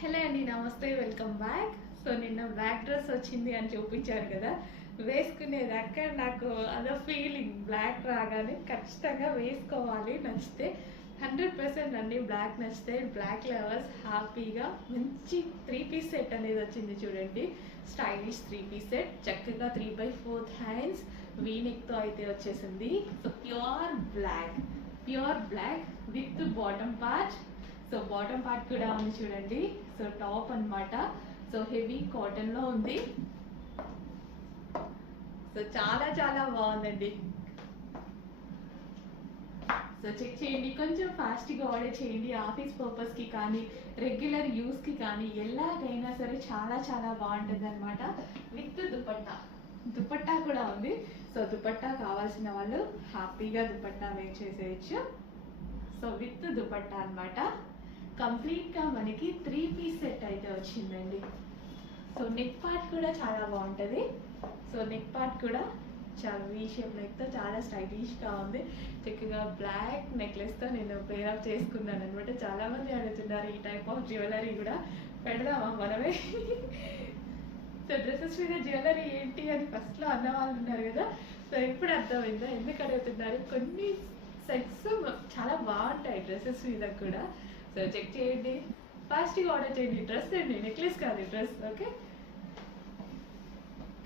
హలో అండి, నమస్తే, వెల్కమ్ బ్యాక్. సో నిన్న బ్లాక్ డ్రెస్ వచ్చింది అని చూపించారు కదా, వేసుకునేది అక్కడ నాకు అదో ఫీలింగ్. బ్లాక్ రాగానే ఖచ్చితంగా వేసుకోవాలి, నచ్చితే 100% అండి. బ్లాక్ నచ్చితే బ్లాక్ లవర్స్ హ్యాపీగా మంచి 3-piece సెట్ అనేది వచ్చింది చూడండి. స్టైలిష్ 3-piece సెట్, చక్కగా 3/4 హ్యాండ్స్ వీనెక్తో అయితే వచ్చేసింది. So pure black with bottom part. So bottom part కూడా ఉంది చూడండి. సో టాప్ అన్నమాట. సో హెవీ కాటన్లో ఉంది. సో చాలా చాలా బాగుందండి. సో చెక్ చేయండి, కొంచెం ఫాస్ట్గా ఆర్డర్ చేయండి. ఆఫీస్ పర్పస్కి కానీ రెగ్యులర్ యూస్కి కానీ ఎలాగైనా సరే చాలా చాలా బాగుంటుంది అనమాట. విత్ దుపట్టా కూడా ఉంది. సో దుపట్టా కావాల్సిన వాళ్ళు హ్యాపీగా దుపట్టా వేర్ చేసేయచ్చు. సో విత్ దుపట్టా అనమాట. కంప్లీట్గా మనకి 3-piece సెట్ అయితే వచ్చిందండి. సో నెక్ పార్ట్ కూడా చాలా బాగుంటుంది. సో నెక్ పార్ట్ కూడా చాలా వీ షేప్ నెక్తో చాలా స్టైలిష్గా ఉంది. చక్కగా బ్లాక్ నెక్లెస్తో నేను పేరప్ చేసుకున్నాను అనమాట. చాలామంది అడుగుతున్నారు ఈ టైప్ ఆఫ్ జ్యువెలరీ కూడా పెడదామా మనమే. సో డ్రెస్సెస్ మీద జ్యువెలరీ ఏంటి అని ఫస్ట్లో అన్న వాళ్ళు ఉన్నారు కదా. సో ఇప్పుడు అర్థమైందా ఎందుకు అడుగుతున్నారు. కొన్ని సెట్స్ చాలా బాగుంటాయి డ్రెస్సెస్ మీద కూడా. సో చెక్ చేయండి, ఫాస్ట్గా ఆర్డర్ చేయండి. డ్రెస్ అండి, నెక్లెస్ కాదు, dress. Okay,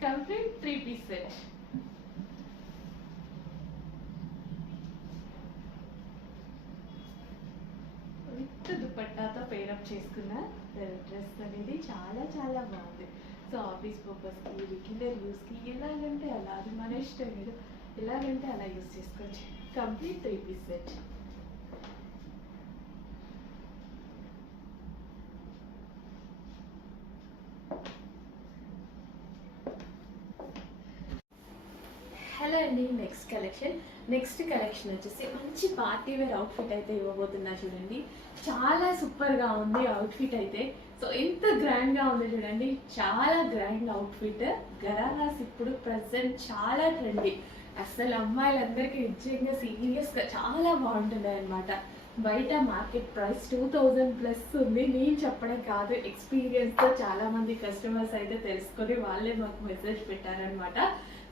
complete 3-piece set. With దుపట్టాతో పేరప్ చేసుకున్న డ్రెస్ అనేది చాలా చాలా బాగుంది. సో ఆఫీస్ పర్పస్కి, రెగ్యులర్ యూస్కి ఎలాగంటే అలా, అది మన ఇష్టం, మీరు ఎలాగంటే అలా యూస్ చేసుకోవచ్చు. Complete 3-piece set. హలో అండి, నెక్స్ట్ కలెక్షన్ వచ్చేసి మంచి పార్టీ వేర్ అవుట్ఫిట్ అయితే ఇవ్వబోతున్నా చూడండి. చాలా సూపర్గా ఉంది అవుట్ఫిట్ అయితే. సో ఎంత గ్రాండ్గా ఉంది చూడండి, చాలా గ్రాండ్ అవుట్ఫిట్. గరారాస్ ఇప్పుడు ప్రజెంట్ చాలా ట్రెండీ. అసలు అమ్మాయిలందరికీ నిజంగా సీరియస్గా చాలా బాగుంటున్నాయి అనమాట. బయట మార్కెట్ ప్రైస్ 2000+ ఉంది. నేను చెప్పడం కాదు, ఎక్స్పీరియన్స్తో చాలామంది కస్టమర్స్ అయితే తెలుసుకొని వాళ్ళే మాకు మెసేజ్ పెట్టారనమాట.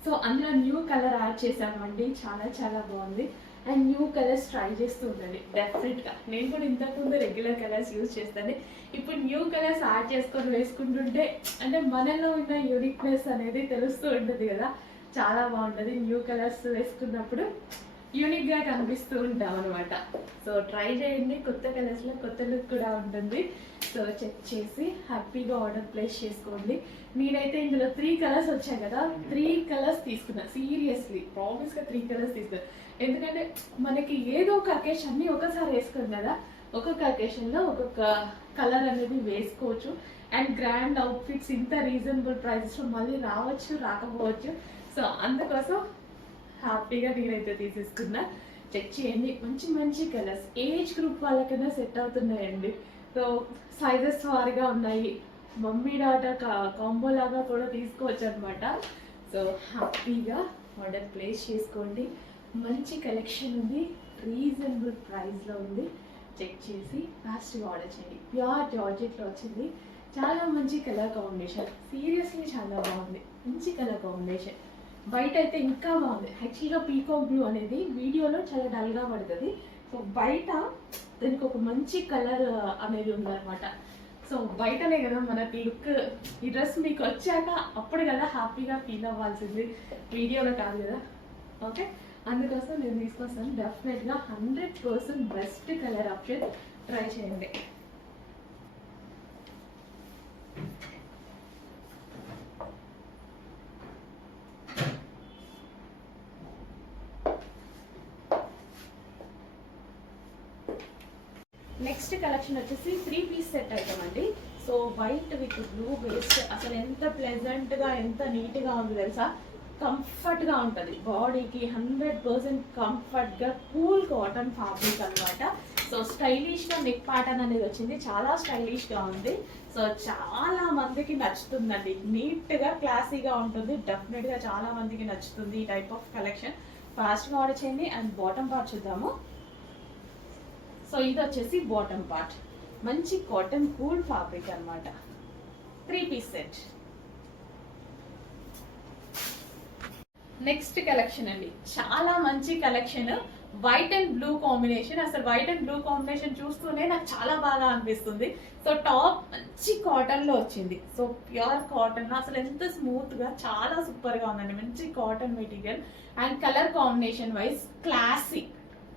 సో అందులో న్యూ కలర్ యాడ్ చేసామండి, చాలా చాలా బాగుంది. అండ్ న్యూ కలర్స్ ట్రై చేస్తూ ఉండండి డెఫినెట్గా. నేను కూడా ఇంతకుముందు రెగ్యులర్ కలర్స్ యూజ్ చేస్తాను, ఇప్పుడు న్యూ కలర్స్ యాడ్ చేసుకొని వేసుకుంటుంటే అంటే మనలో ఉన్న యూనిక్నెస్ అనేది తెలుస్తూ ఉంటుంది కదా, చాలా బాగుంటుంది. న్యూ కలర్స్ వేసుకున్నప్పుడు యూనిక్గా కనిపిస్తూ ఉంటాం అనమాట. సో ట్రై చేయండి, కొత్త కలర్స్లో కొత్త లుక్ కూడా ఉంటుంది. సో చెక్ చేసి హ్యాపీగా ఆర్డర్ ప్లేస్ చేసుకోండి. నేనైతే ఇందులో 3 కలర్స్ వచ్చాయి కదా, 3 కలర్స్ తీసుకున్నా. సీరియస్లీ ప్రామిస్గా 3 కలర్స్ తీసుకున్నా. ఎందుకంటే మనకి ఏదో ఒక అకేషన్ని ఒకసారి వేసుకోం కదా, ఒక్కొక్క అకేషన్లో ఒక్కొక్క కలర్ అనేది వేసుకోవచ్చు. అండ్ గ్రాండ్ అవుట్ఫిట్స్ ఇంత రీజనబుల్ ప్రైస్లో మళ్ళీ రావచ్చు, రాకపోవచ్చు. సో అందుకోసం హ్యాపీగా నేనైతే తీసేసుకున్నా. చెక్ చేయండి, మంచి మంచి కలర్స్ ఏజ్ గ్రూప్ వాళ్ళకైనా సెట్ అవుతున్నాయండి. సో సైజెస్ వారిగా ఉన్నాయి. మమ్మీ డాటా కాంబో లాగా కూడా తీసుకోవచ్చు అనమాట. సో హ్యాపీగా ఆర్డర్ ప్లేస్ చేసుకోండి. మంచి కలెక్షన్ ఉంది, రీజనబుల్ ప్రైస్లో ఉంది. చెక్ చేసి ఫాస్ట్గా ఆర్డర్ చేయండి. ప్యూర్ జార్జెట్లో వచ్చింది. చాలా మంచి కలర్ కాంబినేషన్, సీరియస్లీ చాలా బాగుంది. మంచి కలర్ కాంబినేషన్. బయట అయితే ఇంకా బాగుంది. యాక్చువల్గా పీకాక్ బ్లూ అనేది వీడియోలో చాలా డల్గా పడుతుంది. సో బయట దానికి ఒక మంచి కలర్ అనేది ఉందన్నమాట. సో బయటనే కదా మనకి లుక్, ఈ డ్రెస్ మీకు వచ్చాక అప్పుడు కదా హ్యాపీగా ఫీల్ అవ్వాల్సింది, వీడియోలో కాదు కదా. ఓకే, అందుకోసం నేను తీసుకొస్తాను. డెఫినెట్గా 100% బెస్ట్ కలర్ ఆప్షన్, ట్రై చేయండి. నెక్స్ట్ కలెక్షన్ వచ్చేసి 3 పీస్ సెట్ ఐటమ్ అండి. So white with blue base, అసలు ఎంత ప్లెజెంట్గా ఎంత నీట్గా ఉంది తెలుసా. కంఫర్ట్గా ఉంటుంది బాడీకి, 100% కంఫర్ట్గా కూల్ కాటన్ ఫ్యాబ్రిక్ అనమాట. సో స్టైలిష్గా నెక్ ప్యాటర్న్ అనేది వచ్చింది, చాలా స్టైలిష్గా ఉంది. సో చాలా మందికి నచ్చుతుందండి, నీట్గా క్లాసీగా ఉంటుంది. డెఫినెట్గా చాలా మందికి నచ్చుతుంది ఈ టైప్ ఆఫ్ కలెక్షన్. ఫాస్ట్గా ఆర్డర్ చేయండి. అండ్ బాటమ్ పార్ట్ చూద్దాము. సో ఇది వచ్చేసి బాటమ్ పార్ట్, మంచి కాటన్ కూల్ ఫ్యాబ్రిక్ అనమాట. 3 పీస్ సెట్. నెక్స్ట్ కలెక్షన్ అండి, చాలా మంచి collection, white and blue combination. అసలు వైట్ అండ్ బ్లూ కాంబినేషన్ చూస్తూనే నాకు చాలా బాగా అనిపిస్తుంది. సో టాప్ మంచి కాటన్ లో వచ్చింది. సో ప్యూర్ కాటన్, అసలు ఎంత స్మూత్ గా, చాలా సూపర్ గా ఉందండి. మంచి cotton material and colour combination wise classy,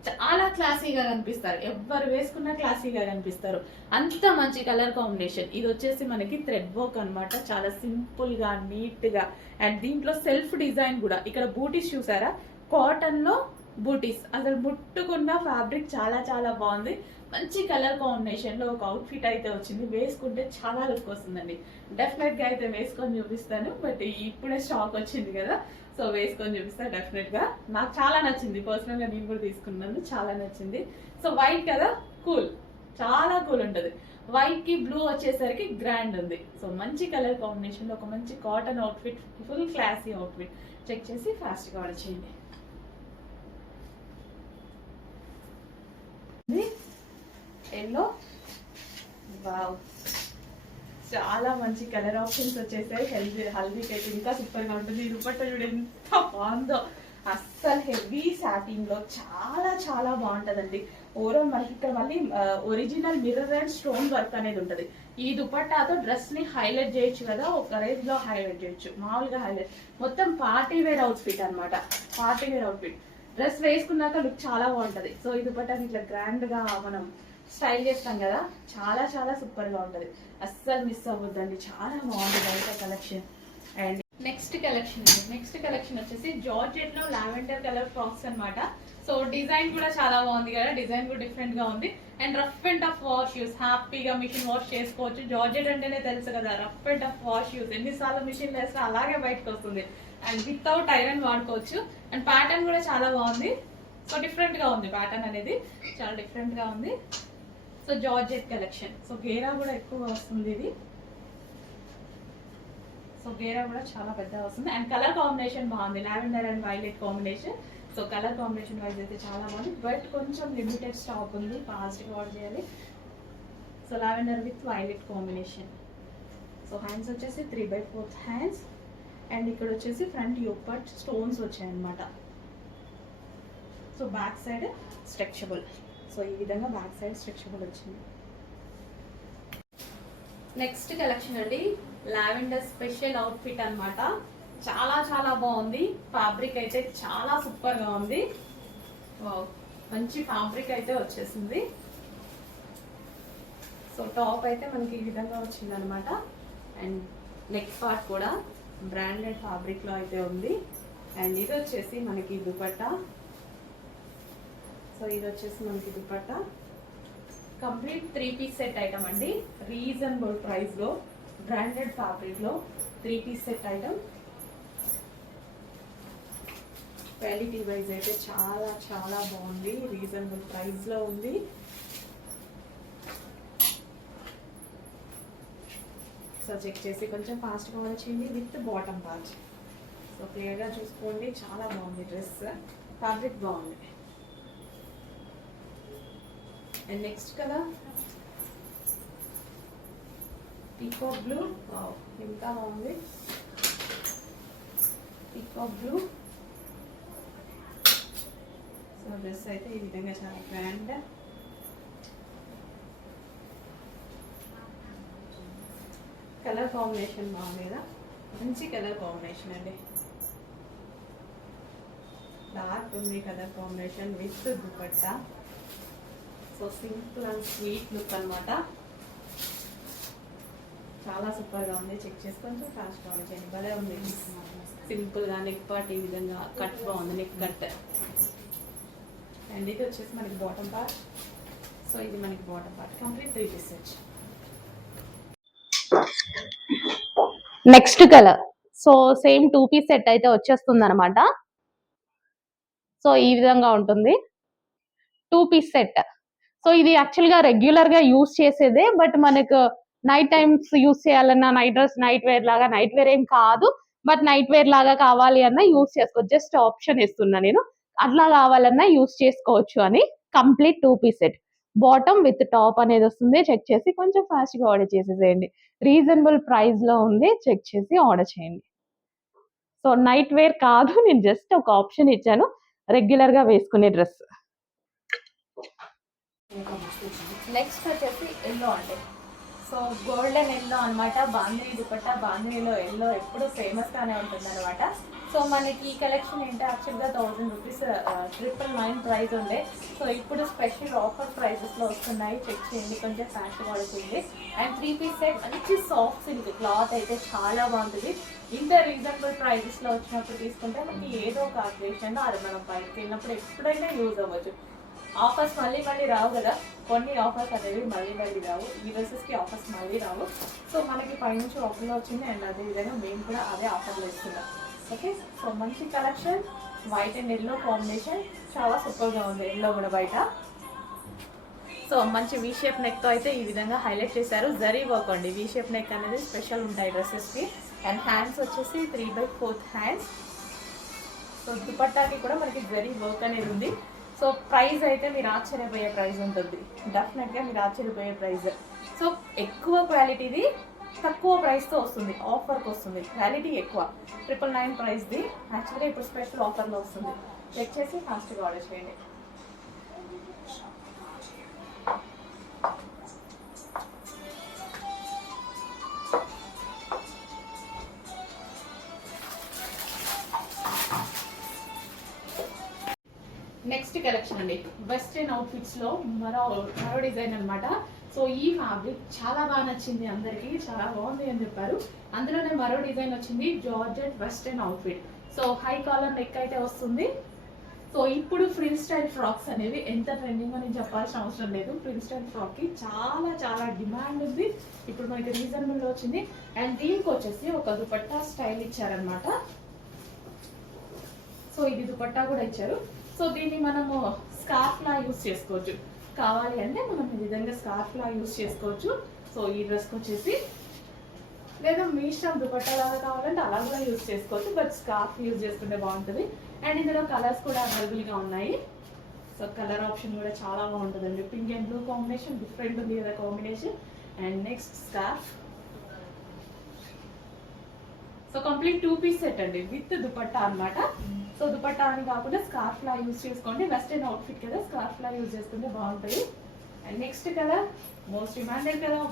చాలా క్లాసీగా కనిపిస్తారు. ఎవరు వేసుకున్నా క్లాసీగా కనిపిస్తారు, అంత మంచి కలర్ కాంబినేషన్. ఇది వచ్చేసి మనకి థ్రెడ్ వర్క్ అనమాట, చాలా సింపుల్ గా నీట్ గా. అండ్ దీంట్లో సెల్ఫ్ డిజైన్ కూడా, ఇక్కడ బూటీస్ చూసారా, కాటన్ లో బూటీస్. అసలు ముట్టుకున్న ఫ్యాబ్రిక్ చాలా చాలా బాగుంది. మంచి కలర్ కాంబినేషన్ లో ఒక అవుట్ ఫిట్ అయితే వచ్చింది, వేసుకుంటే చాలా లుక్ వస్తుందండి. డెఫినెట్ గా అయితే వేసుకొని చూపిస్తాను, బట్ ఇప్పుడే స్టాక్ వచ్చింది కదా, సో వేసుకొని చూపిస్తా. డెఫినెట్ గా నాకు చాలా నచ్చింది, పర్సనల్ గా నేను కూడా తీసుకున్నాను, చాలా నచ్చింది. సో వైట్ కదా, కూల్, చాలా కూల్ ఉంటుంది. వైట్ కి బ్లూ వచ్చేసరికి గ్రాండ్ ఉంది. సో మంచి కలర్ కాంబినేషన్ లో ఒక మంచి cotton outfit, full classy outfit. Check చేసి ఫాస్ట్ గా ఆర్డర్ చేయండి. ఎల్లో, వావ్, చాలా మంచి కలర్ ఆప్షన్స్ వచ్చేసాయి. హల్దీకి అయితే ఇంకా సూపర్ గా ఉంటుంది. దుపట్ట చూడండి ఎంత బాగుందో, అస్సలు హెవీ సాటిన్ లో చాలా చాలా బాగుంటదండి. ఓవరాల్ మనకి ఇక్కడ మళ్ళీ original mirror and stone work అనేది ఉంటది. ఈ దుపట్టాతో డ్రెస్ ని హైలైట్ చేయొచ్చు కదా, ఒక రేంజ్ లో హైలైట్ చేయొచ్చు. మామూలుగా హైలైట్, మొత్తం పార్టీ వేర్ అవుట్ ఫిట్ అనమాట. Party wear outfit, dress వేసుకున్నాక లుక్ చాలా బాగుంటది. సో ఈ దుపట్టాని ఇట్లా గ్రాండ్ గా మనం స్టైల్ చేస్తాం కదా, చాలా చాలా సూపర్ గా ఉంటది. అస్సలు మిస్ అవ్వద్దండి, చాలా బాగుంది బయట కలెక్షన్. అండ్ నెక్స్ట్ కలెక్షన్ వచ్చేసి జార్జెట్ లో లావెండర్ కలర్ ఫ్రాక్స్ అనమాట. సో డిజైన్ కూడా చాలా బాగుంది కదా, డిజైన్ కూడా డిఫరెంట్ గా ఉంది. And rough and tough wash use, హ్యాపీగా మిషన్ వాష్ చేసుకోవచ్చు. జార్జెట్ అంటేనే తెలుసు కదా, rough and tough wash use, ఎన్నిసార్లు మిషన్ వేసినా అలాగే బయటకు వస్తుంది. అండ్ వితౌట్ ఐరన్ వాడుకోవచ్చు. అండ్ ప్యాటర్న్ కూడా చాలా బాగుంది. సో డిఫరెంట్ గా ఉంది, ప్యాటర్న్ అనేది చాలా డిఫరెంట్ గా ఉంది. So georgette collection. సో గేరా కూడా ఎక్కువ వస్తుంది ఇది. సో గేరా కూడా చాలా పెద్దగా వస్తుంది. అండ్ కలర్ కాంబినేషన్ బాగుంది, lavender and violet combination. So colour combination wise అయితే చాలా బాగుంది, బట్ కొంచెం లిమిటెడ్ స్టాక్ ఉంది, ఫాస్ట్గా ఆర్డర్ చేయాలి. So lavender with violet combination. So hands వచ్చేసి 3/4 హ్యాండ్స్. అండ్ ఇక్కడ వచ్చేసి ఫ్రంట్ యోక్ పార్ట్ స్టోన్స్ వచ్చాయన్నమాట. So back side stretchable. So ఈ విధంగా బ్యాక్ సైడ్ స్ట్రెచబుల్ వచ్చింది. నెక్స్ట్ కలెక్షన్ అండి, లావెండర్ స్పెషల్ అవుట్ఫిట్ అనమాట. చాలా చాలా బాగుంది, ఫ్యాబ్రిక్ అయితే చాలా సూపర్ గా ఉంది. మంచి ఫ్యాబ్రిక్ అయితే వచ్చేసింది. సో టాప్ అయితే మనకి ఈ విధంగా వచ్చింది అనమాట. అండ్ నెక్ పార్ట్ కూడా బ్రాండెడ్ ఫ్యాబ్రిక్ లో అయితే ఉంది. అండ్ ఇది వచ్చేసి మనకి దుపట్టా. సో ఇది వచ్చేసి మనకి dupatta, complete 3 piece set item అండి. రీజనబుల్ ప్రైస్ లో, బ్రాండెడ్ ఫ్యాబ్రిక్ లో 3 piece set item. Quality wise అయితే చాలా చాలా బాగుంది, రీజనబుల్ ప్రైస్ లో ఉంది. సో చెక్ చేసి కొంచెం ఫాస్ట్గా వచ్చేయండి. With bottom part. సో క్లియర్గా చూసుకోండి, చాలా బాగుంది డ్రెస్, ఫ్యాబ్రిక్ బాగుంది. అండ్ నెక్స్ట్ కదా పీకాక్ బ్లూ, ఇంకా బాగుంది. Peacock blue. సో డ్రెస్ అయితే ఈ విధంగా చాలా గ్రాండ్. కలర్ కాంబినేషన్ బాగుంది కదా, మంచి కలర్ కాంబినేషన్ అండి. డార్క్ ఉంది colour combination with dupatta. So simple and sweet look అనమాట. చాలా సూపర్గా ఉంది. చెక్ చేసి కొంచెం ఫాస్ట్ ఆర్డర్ చేయండి. భలే ఉంది. సింపుల్గా నెక్ పార్ట్ ఈ విధంగా కట్ బాగుంది, నెక్ కట్. అండ్ ఇది వచ్చేసి మనకి బాటమ్ పార్ట్. సో ఇది మనకి bottom part complete 3 piece set. Next colour. So same 2 piece set అయితే వచ్చేస్తుంది అనమాట. సో ఈ విధంగా ఉంటుంది 2 పీస్ సెట్. సో ఇది యాక్చువల్ గా రెగ్యులర్ గా యూస్ చేసేదే, బట్ మనకు నైట్ టైమ్స్ యూస్ చేయాలన్నా నైట్ డ్రెస్, నైట్ వేర్ లాగా, నైట్ వేర్ ఏం కాదు బట్ నైట్ వేర్ లాగా కావాలి అన్నా యూస్ చేసుకోవచ్చు. జస్ట్ ఆప్షన్ ఇస్తున్నా నేను, అట్లా కావాలన్నా యూస్ చేసుకోవచ్చు అని. Complete 2 piece set, bottom with top అనేది వస్తుంది. చెక్ చేసి కొంచెం ఫాస్ట్ గా ఆర్డర్ చేసేసేయండి. రీజనబుల్ ప్రైస్ లో ఉంది, చెక్ చేసి ఆర్డర్ చేయండి. సో నైట్ వేర్ కాదు, నేను జస్ట్ ఒక ఆప్షన్ ఇచ్చాను, రెగ్యులర్ గా వేసుకునే డ్రెస్. నెక్స్ట్ వచ్చేసి ఎల్లో అండి. సో గోల్డెన్ ఎల్లో అనమాట. బాంధీ దుపట్టా, బాంధీలో ఎల్లో ఎప్పుడు ఫేమస్గానే ఉంటుంది అనమాట. సో మనకి ఈ కలెక్షన్ ఏంటంటే యాక్చువల్గా 1000 రూపీస్ 999 ప్రైస్ ఉండే. సో ఇప్పుడు స్పెషల్ ఆఫర్ ప్రైజెస్లో వస్తున్నాయి. చెక్ చేయండి, కొంచెం ఫ్యాస్ట్ పడుతుంది. అండ్ 3 పీస్ సెట్ మంచి సాఫ్ట్ సిల్క్ క్లాత్ అయితే చాలా బాగుంటుంది. ఇంత రీజనబుల్ ప్రైజెస్లో వచ్చినప్పుడు తీసుకుంటే మనకి ఏదో ఒక అకేషన్లో అది మనం బయటకు వెళ్ళినప్పుడు ఎప్పుడైనా యూజ్ అవ్వచ్చు. ఆఫర్స్ మళ్ళీ రావు కదా, కొన్ని ఆఫర్స్ అనేవి మళ్ళీ రావు. ఈ డ్రెస్సెస్కి ఆఫర్స్ మళ్ళీ రావు. సో మనకి పైనుంచి ఆఫర్లో వచ్చింది అండ్ అదేవిధంగా మేము కూడా అదే ఆఫర్లో ఇస్తున్నాం. ఓకే, సో మంచి collection. White and yellow combination చాలా సూపర్గా ఉంది. ఎల్లో కూడా బయట. సో మంచి వీ షేప్ నెక్తో అయితే ఈ విధంగా హైలైట్ చేశారు. జరీ వర్క్ అండి. వీ షేప్ నెక్ అనేది స్పెషల్ ఉంటాయి డ్రెస్సెస్కి. అండ్ హ్యాండ్స్ వచ్చేసి 3/4 హ్యాండ్స్. సో దుపట్టాకి కూడా మనకి జరీ వర్క్ అనేది ఉంది. సో ప్రైస్ అయితే మీరు ఆశ్చర్యపోయే ప్రైస్ ఉంటుంది. డెఫినెట్గా మీరు ఆశ్చర్యపోయే ప్రైస్. సో ఎక్కువ క్వాలిటీది తక్కువ ప్రైస్తో వస్తుంది, ఆఫర్కి వస్తుంది. క్వాలిటీ ఎక్కువ 999 ప్రైస్ది యాక్చువల్గా ఇప్పుడు స్పెషల్ ఆఫర్లో వస్తుంది. చెక్ చేసి ఫాస్ట్గా ఆర్డర్ చేయండి. నెక్స్ట్ కలెక్షన్ అండి, వెస్ట్రన్ అవుట్ఫిట్స్లో మరో డిజైన్ అనమాట. సో ఈ ఫ్యాబ్రిక్ చాలా బాగా నచ్చింది అందరికీ, చాలా బాగుంది అని చెప్పారు. అందులోనే మరో డిజైన్ వచ్చింది, georgette western outfit. So high collar neck అయితే వస్తుంది. సో ఇప్పుడు ఫ్రిల్ స్టైల్ ఫ్రాక్స్ అనేవి ఎంత ట్రెండింగ్ అని చెప్పాల్సిన అవసరం లేదు. ఫ్రిల్ స్టైల్ ఫ్రాక్కి చాలా డిమాండ్ ఉంది. ఇప్పుడు మనకి రీజనబుల్లో వచ్చింది. అండ్ దీనికి వచ్చేసి ఒక దుపట్టా స్టైల్ ఇచ్చారనమాట. సో ఇది దుపట్టా కూడా ఇచ్చారు. సో దీన్ని మనము స్కార్ఫ్ లా యూస్ చేసుకోవచ్చు. కావాలి అంటే మనం ఈ విధంగా స్కార్ఫ్ లా యూస్ చేసుకోవచ్చు. సో ఈ డ్రెస్కి వచ్చేసి లేదా మీ ఇష్టం, దుపట్టా లాగా కావాలంటే అలా కూడా యూస్ చేసుకోవచ్చు, బట్ స్కార్ఫ్ యూజ్ చేసుకుంటే బాగుంటుంది. అండ్ ఇందులో కలర్స్ కూడా అవైలబుల్గా ఉన్నాయి. సో కలర్ ఆప్షన్ కూడా చాలా బాగుంటుందండి. Pink and blue combination different ఉంది కదా combination. And next scarf. So complete 2 piece set అండి విత్ దుపట్టా అనమాట. సో దుపట్టా అని కాకుండా స్కార్ఫ్ లా యూజ్ చేసుకోండి. వెస్టర్న్ అవుట్ఫిట్ కదా, స్కార్ఫ్ లా యూజ్ చేసుకుంటే బాగుంటుంది. And next colour most demanded colour,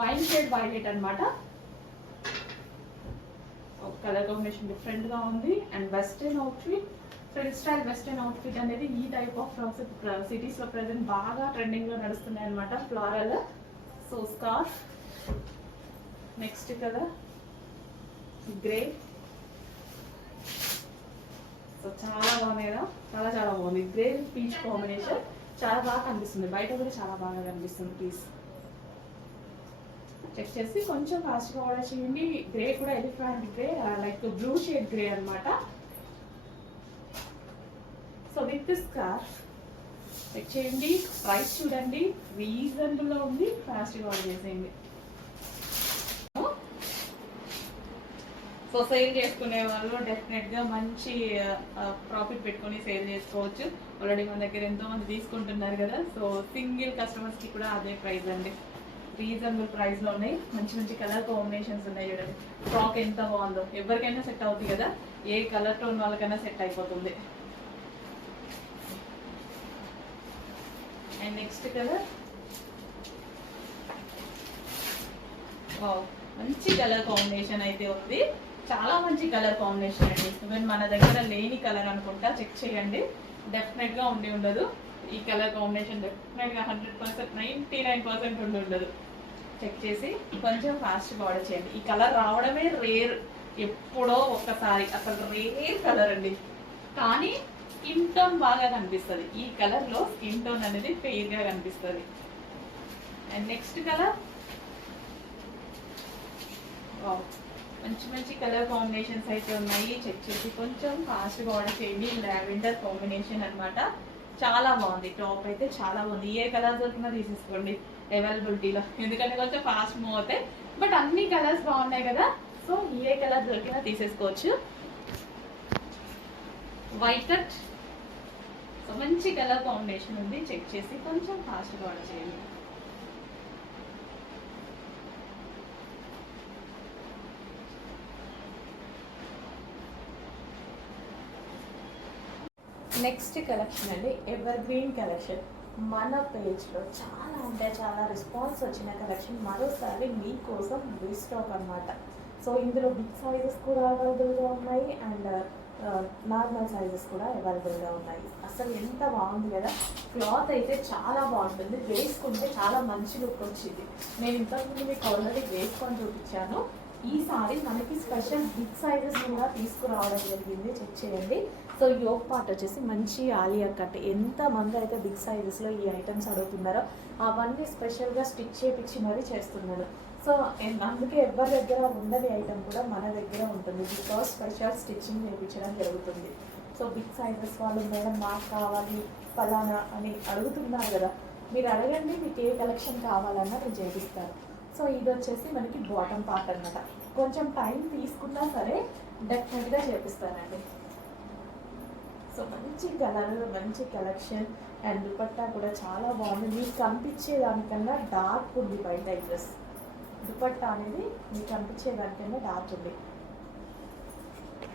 wine shade violet అనమాట. కలర్ కాంబినేషన్ డిఫరెంట్ గా ఉంది. And western outfit, frill style western outfit అనేది ఈ టైప్ ఆఫ్ ఫ్రాక్స్ సిటీస్ లో ప్రెసెంట్ బాగా ట్రెండింగ్ లో నడుస్తున్నాయి అనమాట. Floral. So scarf. Next colour grey. So చాలా బాగుంది కదా, చాలా బాగుంది. గ్రే పీచ్ కాంబినేషన్ చాలా బాగా కనిపిస్తుంది. బయట కూడా చాలా బాగా కనిపిస్తుంది పీస్. చెక్ చేసి కొంచెం ఫాస్ట్గా ఆర్డర్ చేయండి. గ్రే కూడా elephant grey, like blue shade grey అనమాట. So with scarf. చెక్ చేయండి, ప్రైస్ చూడండి, రీజనబుల్గా ఉంది. ఫాస్ట్గా ఆర్డర్ చేసేయండి. సో సేల్ చేసుకునే వాళ్ళు డెఫినెట్గా మంచి ప్రాఫిట్ పెట్టుకొని సేల్ చేసుకోవచ్చు. ఆల్రెడీ మన దగ్గర ఎంతోమంది తీసుకుంటున్నారు కదా. సో సింగిల్ కస్టమర్స్కి కూడా అదే ప్రైస్ అండి. రీజనబుల్ ప్రైస్లో ఉన్నాయి. మంచి కలర్ కాంబినేషన్స్ ఉన్నాయి. చూడండి ఫ్రాక్ ఎంత బాగుందో. ఎవరికైనా సెట్ అవుతుంది కదా, ఏ కలర్ టోన్ వాళ్ళకైనా సెట్ అయిపోతుంది. అండ్ నెక్స్ట్ కలర్ వావ్, మంచి కలర్ కాంబినేషన్ అయితే ఉంది. చాలా మంచి కలర్ కాంబినేషన్ అండి. ఈవెన్ మన దగ్గర లేని కలర్ అనుకుంటా, చెక్ చేయండి. డెఫినెట్గా ఉండదు. ఈ కలర్ కాంబినేషన్ డెఫినెట్గా 100%, 99% ఉండదు. చెక్ చేసి కొంచెం ఫాస్ట్గా ఆర్డర్ చేయండి. ఈ కలర్ రావడమే రేర్, ఎప్పుడో ఒక్కసారి, అసలు రేర్ కలర్ అండి. కానీ స్కిన్ టోన్ బాగా కనిపిస్తుంది. ఈ కలర్లో స్కిన్ టోన్ అనేది ఫెయిర్గా కనిపిస్తుంది. అండ్ నెక్స్ట్ కలర్, మంచి మంచి కలర్ కాంబినేషన్స్ అయితే ఉన్నాయి. చెక్ చేసి కొంచెం ఫాస్ట్గా ఆర్డర్ చేయండి. లావెండర్ కాంబినేషన్ అన్నమాట. చాలా బాగుంది. టాప్ అయితే చాలా బాగుంది. ఏ కలర్ దొరికినా తీసేసుకోండి అవైలబిలిటీలో, ఎందుకంటే కొంచెం ఫాస్ట్ మూవ్ అవుతాయి. బట్ అన్ని కలర్స్ బాగున్నాయి కదా, సో ఏ కలర్ దొరికినా తీసేసుకోవచ్చు. వైట్ కట్, సో మంచి కలర్ కాంబినేషన్ ఉంది. చెక్ చేసి కొంచెం ఫాస్ట్గా ఆర్డర్ చేయండి. నెక్స్ట్ కలెక్షన్ అండి, ఎవర్ గ్రీన్ కలెక్షన్. మన పేజ్లో చాలా అంటే చాలా రెస్పాన్స్ వచ్చిన కలెక్షన్ మరోసారి మీకోసం రీస్టాక్ అనమాట. సో ఇందులో బిగ్ సైజెస్ కూడా అవైలబుల్గా ఉన్నాయి అండ్ నార్మల్ సైజెస్ కూడా అవైలబుల్గా ఉన్నాయి. అసలు ఎంత బాగుంది కదా, క్లాత్ అయితే చాలా బాగుంటుంది. వేసుకుంటే చాలా మంచి లుక్ వచ్చింది. నేను ఇంతకుముందు మీకు ఆల్రెడీ వేసుకొని చూపించాను. ఈసారి మనకి స్పెషల్ బిగ్ సైజెస్ కూడా తీసుకురావడం జరిగింది. చెక్ చేయండి. సో యోగ్ పార్ట్ వచ్చేసి మంచి ఆలియా కట్. ఎంతమంది అయితే బిగ్ సైజెస్లో ఈ ఐటమ్స్ అడుగుతున్నారో అవన్నీ స్పెషల్గా స్టిచ్ చేయించి మరీ చేస్తున్నాను. సో అందుకే ఎవరి దగ్గర ఉండని ఐటమ్ కూడా మన దగ్గర ఉంటుంది, బికాస్ స్పెషల్ స్టిచ్చింగ్ చేయించడం జరుగుతుంది. సో బిగ్ సైజెస్ వాళ్ళు మేడం మాకు కావాలి ఫలానా అని అడుగుతున్నారు కదా, మీరు అడగండి, మీకు ఏ కలెక్షన్ కావాలన్నా నేను చేపిస్తాను. సో ఇది వచ్చేసి మనకి బాటమ్ పార్ట్ అనమాట. కొంచెం టైం తీసుకున్నా సరే డెఫినెట్గా చేపిస్తానండి. సో మంచి కలర్, మంచి కలెక్షన్ అండ్ దుపట్టా కూడా చాలా బాగుంది. మీకు కనిపించే దానికన్నా డార్క్ ఉంది బయట. ఈ డ్రెస్ దుపట్టా అనేది మీకు కనిపించే దానికన్నా డార్క్ ఉంది.